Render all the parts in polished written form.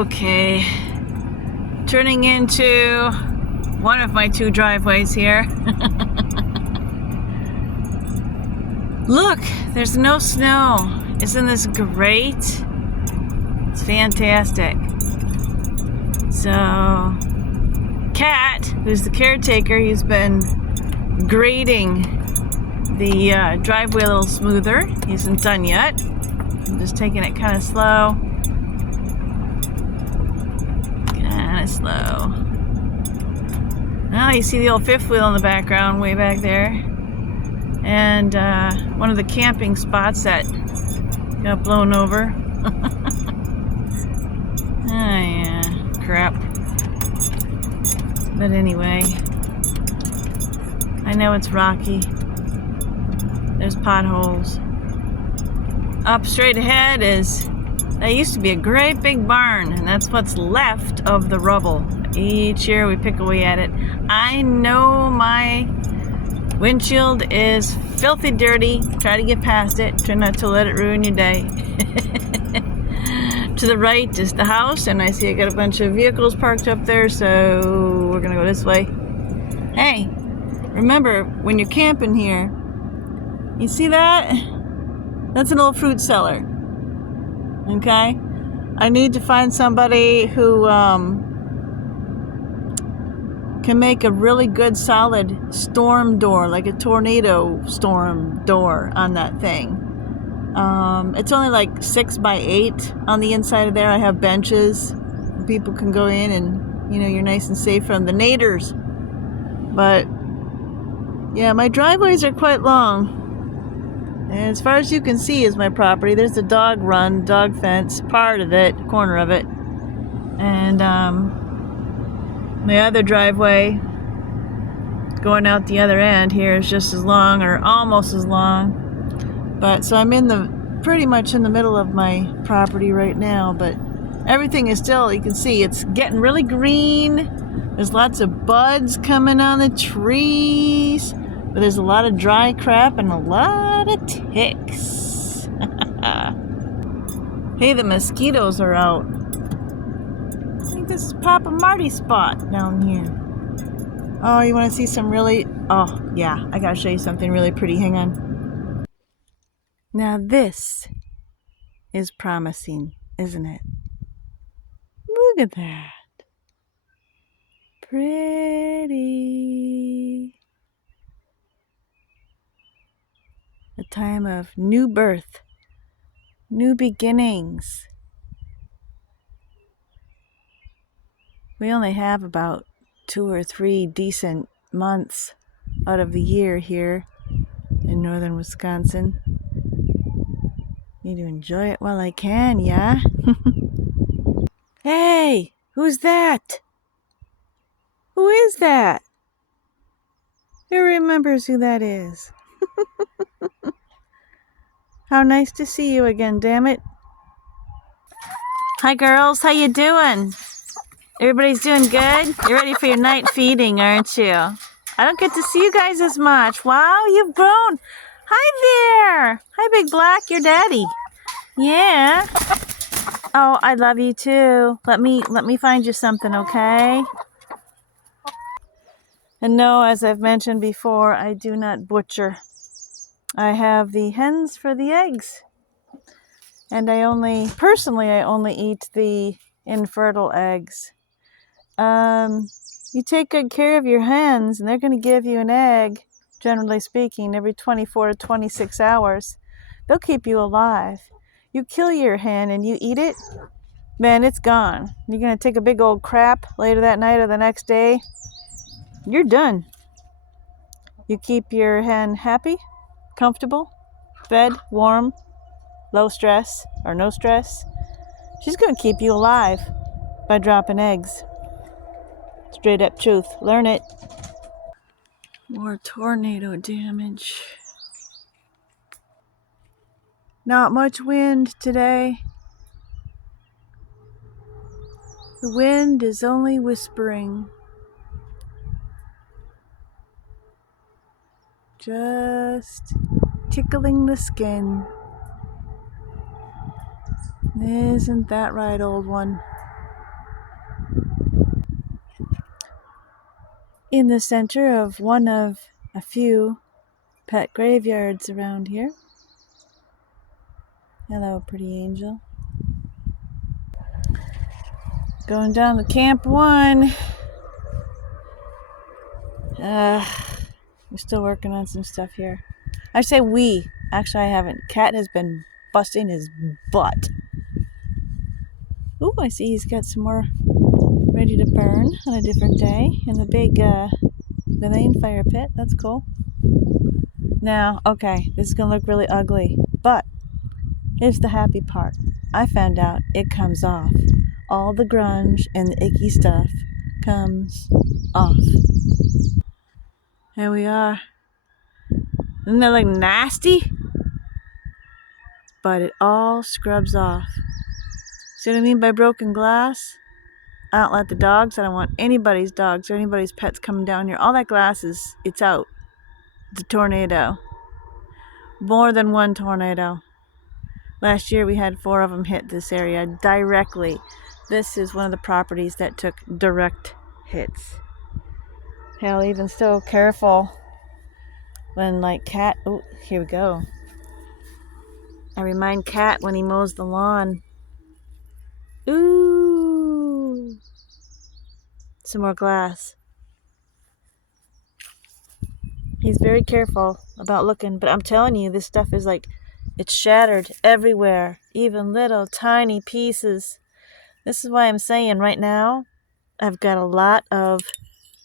Okay, turning into one of my two driveways here. Look, there's no snow. Isn't this great? It's fantastic. So, Cat, who's the caretaker, he's been grading the driveway a little smoother. He isn't done yet. I'm just taking it kind of slow. Slow. Now you see the old fifth wheel in the background way back there, and one of the camping spots that got blown over. Oh yeah, crap. But anyway, I know it's rocky. There's potholes. Up straight ahead is, that used to be a great big barn, and that's what's left of the rubble. Each year we pick away at it. I know my windshield is filthy dirty. Try to get past it. Try not to let it ruin your day. To the right is the house, and I see I got a bunch of vehicles parked up there, so we're gonna go this way. Hey, remember, when you're camping here, you see that? That's an old fruit cellar. Okay, I need to find somebody who can make a really good solid storm door, like a tornado storm door on that thing. It's only like 6 by 8 on the inside of there. I have benches. People can go in and, you're nice and safe from the naders. But yeah, my driveways are quite long. And as far as you can see is my property. There's a dog run, dog fence, part of it, corner of it. And my other driveway going out the other end here is just as long, or almost as long. But so I'm pretty much in the middle of my property right now, but everything is still, you can see it's getting really green. There's lots of buds coming on the trees. But there's a lot of dry crap and a lot of ticks. Hey, the mosquitoes are out. I think this is Papa Marty's spot down here. Oh, you want to see some really... Oh, yeah, I gotta show you something really pretty. Hang on. Now this is promising, isn't it? Look at that. Pretty. A time of new birth, new beginnings. We only have about 2 or 3 decent months out of the year here in northern Wisconsin. Need to enjoy it while I can, yeah? Hey, who's that? Who is that? Who remembers who that is? How nice to see you again, damn it. Hi girls, how you doing? Everybody's doing good? You're ready for your night feeding, aren't you? I don't get to see you guys as much. Wow, you've grown. Hi there. Hi, Big Black, your daddy. Yeah. Oh, I love you too. Let me find you something, okay? And no, as I've mentioned before, I do not butcher. I have the hens for the eggs. And I only eat the infertile eggs. You take good care of your hens, and they're going to give you an egg, generally speaking, every 24 to 26 hours. They'll keep you alive. You kill your hen and you eat it, man, it's gone. You're going to take a big old crap later that night or the next day. You're done. You keep your hen happy, comfortable, fed, warm, low stress or no stress. She's going to keep you alive by dropping eggs. Straight up truth. Learn it. More tornado damage. Not much wind today. The wind is only whispering. Just tickling the skin. Isn't that right, old one? in the center of one of a few pet graveyards around here. Hello, pretty angel. Going down to Camp 1. We're still working on some stuff here. I say we. Actually, I haven't. Cat has been busting his butt. Ooh, I see he's got some more ready to burn on a different day in the big, the main fire pit. That's cool. Now, okay, this is gonna look really ugly, but here's the happy part. I found out it comes off. All the grunge and the icky stuff comes off. Here we are. Doesn't that look nasty? But it all scrubs off. See what I mean by broken glass? I don't let the dogs, I don't want anybody's dogs or anybody's pets coming down here. All that glass it's out. It's a tornado. More than one tornado. Last year we had 4 of them hit this area directly. This is one of the properties that took direct hits. Hell, even still careful when like Cat, oh, here we go. I remind Cat when he mows the lawn. Ooh. Some more glass. He's very careful about looking, but I'm telling you, this stuff is like, it's shattered everywhere, even little tiny pieces. This is why I'm saying right now, I've got a lot of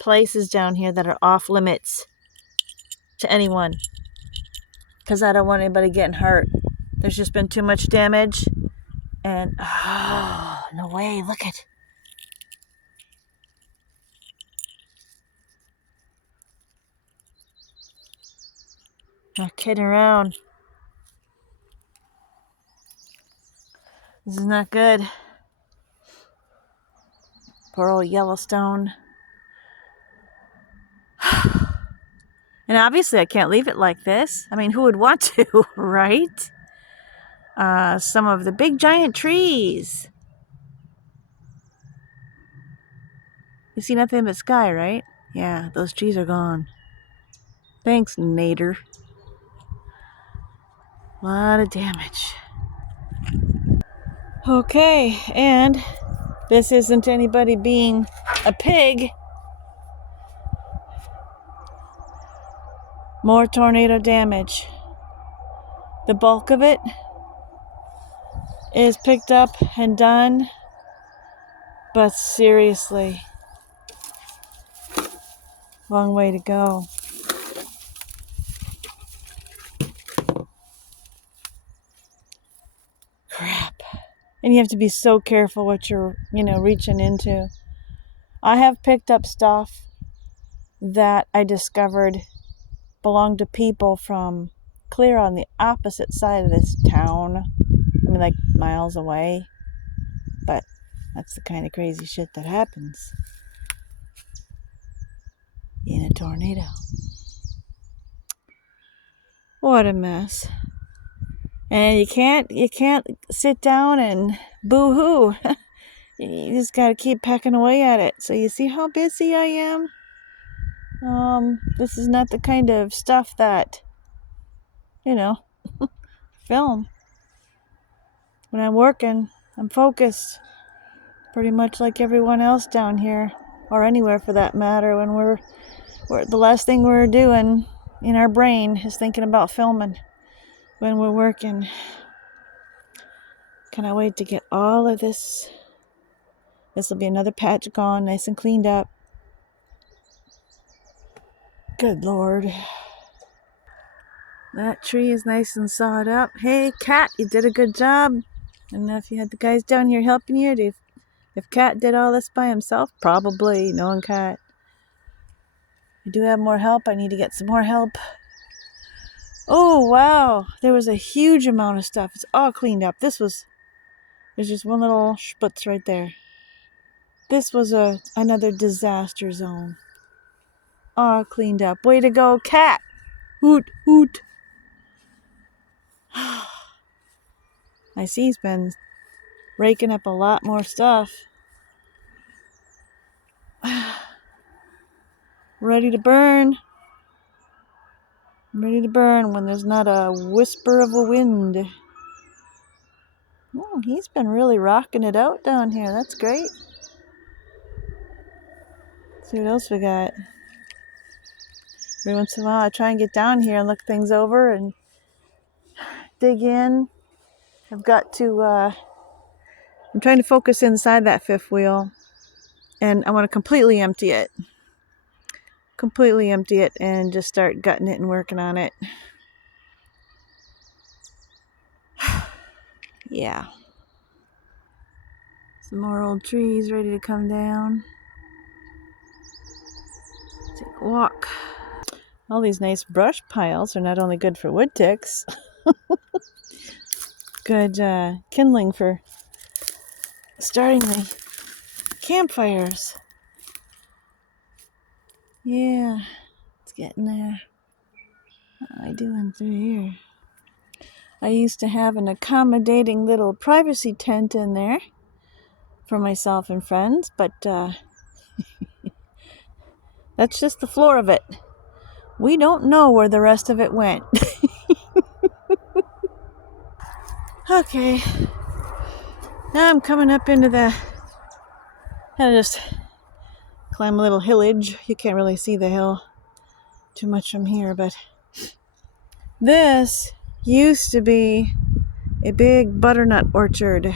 places down here that are off limits to anyone, because I don't want anybody getting hurt. There's just been too much damage, and oh, no way, look at. Not kidding around. This is not good. Poor old Yellowstone. And obviously I can't leave it like this. I mean, who would want to, right? Some of the big giant trees. You see nothing but sky, right? Yeah, those trees are gone. Thanks, Nader. A lot of damage. Okay, and this isn't anybody being a pig. More tornado damage. The bulk of it is picked up and done, but seriously, long way to go. Crap. And you have to be so careful what you're, reaching into. I have picked up stuff that I discovered belonged to people from clear on the opposite side of this town. I mean, like miles away. But that's the kind of crazy shit that happens in a tornado. What a mess. And you can't sit down and boo-hoo. You just gotta keep pecking away at it. So you see how busy I am? This is not the kind of stuff that, film. When I'm working, I'm focused. Pretty much like everyone else down here, or anywhere for that matter, when we're the last thing we're doing in our brain is thinking about filming when we're working. Cannot wait to get all of this. This will be another patch gone, nice and cleaned up. Good Lord. That tree is nice and sawed up. Hey, Cat, you did a good job. I don't know if you had the guys down here helping you. If Cat did all this by himself, probably, knowing Cat. I do have more help. I need to get some more help. Oh, wow. There was a huge amount of stuff. It's all cleaned up. There's just one little sputz right there. This was another disaster zone. All cleaned up. Way to go, Cat. Hoot, hoot. I see he's been raking up a lot more stuff. ready to burn. Ready to burn when there's not a whisper of a wind. Oh, he's been really rocking it out down here. That's great. Let's see what else we got. Every once in a while I try and get down here and look things over and dig in. I've got to, I'm trying to focus inside that fifth wheel, and I want to completely empty it. Completely empty it and just start gutting it and working on it. Yeah. Some more old trees ready to come down. Take a walk. All these nice brush piles are not only good for wood ticks, good kindling for starting the campfires. Yeah, it's getting there. How am I doing through here? I used to have an accommodating little privacy tent in there for myself and friends, but that's just the floor of it. We don't know where the rest of it went. Okay, now I'm coming up into the, had to just climb a little hillage. You can't really see the hill too much from here, but this used to be a big butternut orchard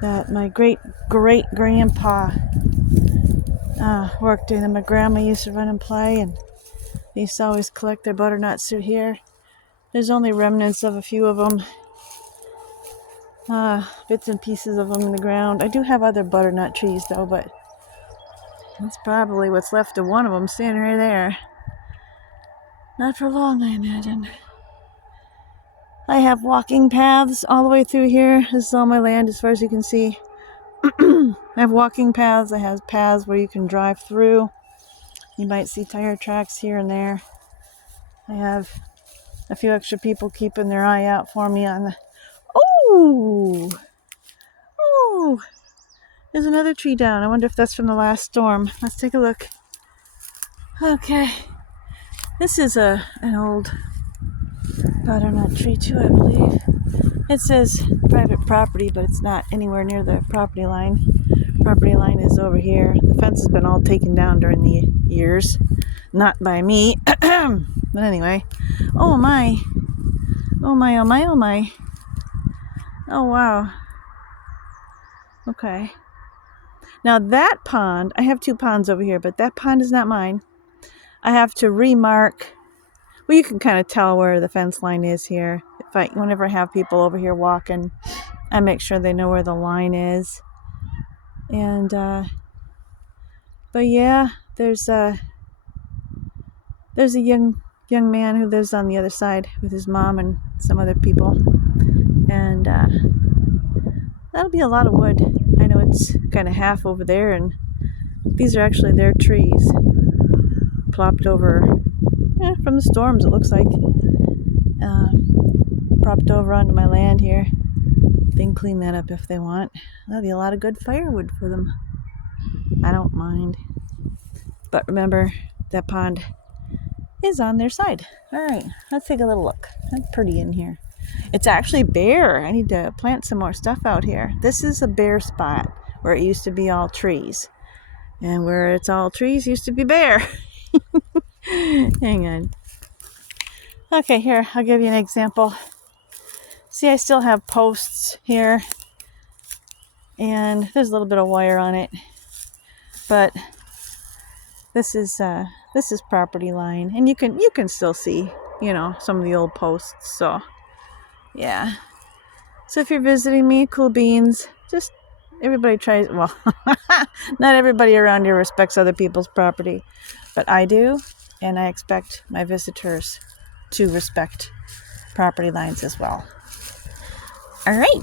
that my great-great-grandpa worked in, and my grandma used to run and play, and they used to always collect their butternuts through here. There's only remnants of a few of them, bits and pieces of them in the ground. I do have other butternut trees though, but that's probably what's left of one of them standing right there. Not for long, I imagine. I have walking paths all the way through here. This is all my land as far as you can see. I have walking paths. I have paths where you can drive through. You might see tire tracks here and there. I have a few extra people keeping their eye out for me on the... Oh! Oh! There's another tree down. I wonder if that's from the last storm. Let's take a look. Okay. This is an old butternut tree too, I believe. It says private property, but it's not anywhere near the property line. Property line is over here. The fence has been all taken down during the years. Not by me. But anyway. Oh my. Oh my, oh my, oh my. Oh wow. Okay. Now that pond, I have two ponds over here, but that pond is not mine. I have to remark. Well, you can kind of tell where the fence line is here. Whenever I have people over here walking, I make sure they know where the line is. And, but yeah, there's a young man who lives on the other side with his mom and some other people. And, that'll be a lot of wood. I know it's kind of half over there, and these are actually their trees. Plopped over, from the storms, it looks like. Propped over onto my land here. They can clean that up if they want. That'll be a lot of good firewood for them. I don't mind. But remember, that pond is on their side. Alright, let's take a little look. It's pretty in here. It's actually bare. I need to plant some more stuff out here. This is a bare spot where it used to be all trees. And where it's all trees used to be bare. Hang on. Okay, here, I'll give you an example. See, I still have posts here. And there's a little bit of wire on it. But this is property line. And you can still see, some of the old posts. So, yeah. So if you're visiting me, cool beans. Just everybody tries, well, not everybody around here respects other people's property. But I do. And I expect my visitors to respect property lines as well. All right.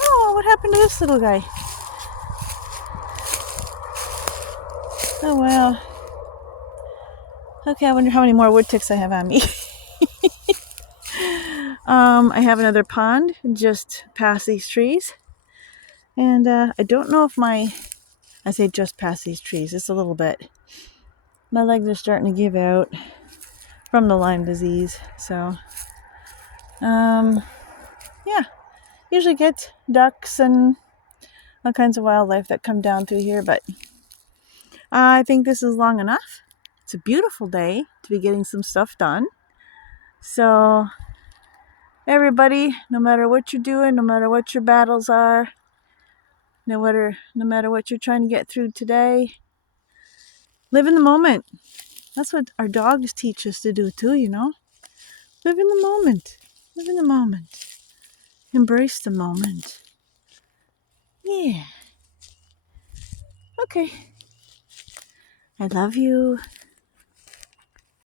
Oh, what happened to this little guy? Oh, well. Okay, I wonder how many more wood ticks I have on me. I have another pond just past these trees. And I don't know if I say just past these trees, it's a little bit. My legs are starting to give out from the Lyme disease. So, yeah, usually get ducks and all kinds of wildlife that come down through here, but I think this is long enough. It's a beautiful day to be getting some stuff done. So, everybody, no matter what you're doing, no matter what your battles are, no matter what you're trying to get through today, live in the moment. That's what our dogs teach us to do too, you know? Live in the moment. Live in the moment. Embrace the moment. Yeah. Okay. I love you.